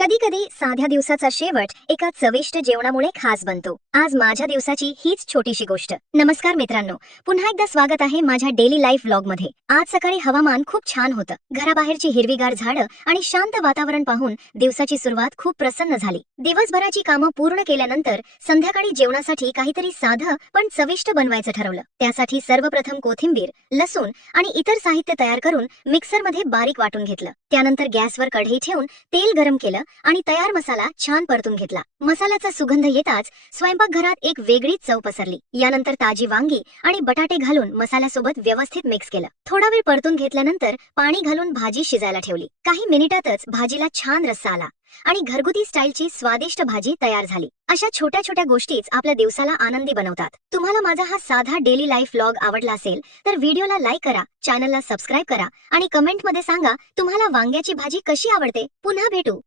कधी कधी साध्या दिवसाचा शेवट एका चविष्ट जेवणामुळे खास बनतो. आज माझ्या दिवसाची हीच छोटीशी गोष्ट. नमस्कार मित्रांनो, पुन्हा एकदा स्वागत आहे माझ्या डेली लाईफ व्लॉग मध्ये. आज सकाळी हवामान खूप छान होतं. घराबाहेरची हिरवीगार झाडं आणि शांत वातावरण पाहून दिवसाची सुरुवात खूप प्रसन्न झाली. दिवसभराची कामं पूर्ण केल्यानंतर संध्याकाळी जेवणासाठी काहीतरी साधं पण चविष्ट बनवायचं ठरवलं. त्यासाठी सर्वप्रथम कोथिंबीर, लसूण आणि इतर साहित्य तयार करून मिक्सर मध्ये बारीक वाटून घेतलं. त्यानंतर गॅसवर कढई ठेवून तेल गरम केलं आणि तयार मसाला छान परतून घेतला. मसाल्याचा सुगंध येताच स्वयंपाकघरात एक वेगळीच चव पसरली. यानंतर ताजी वांगी आणि बटाटे घालून मसाल्यासोबत व्यवस्थित मिक्स केलं. थोडा वेळ परतून घेतल्यानंतर पाणी घालून भाजी शिजायला ठेवली. काही मिनिटातच भाजीला छान रस्सा आला आणि घरगुती स्टाईलची स्वादिष्ट भाजी तयार झाली. अशा छोट्या छोट्या गोष्टीच आपल्या दिवसाला आनंदी बनवतात. तुम्हाला माझा हा साधा डेली लाईफ व्लॉग आवडला असेल तर व्हिडिओला लाईक करा, चॅनलला सबस्क्राईब करा आणि कमेंट मध्ये सांगा तुम्हाला वांग्याची भाजी कशी आवडते. पुन्हा भेटू.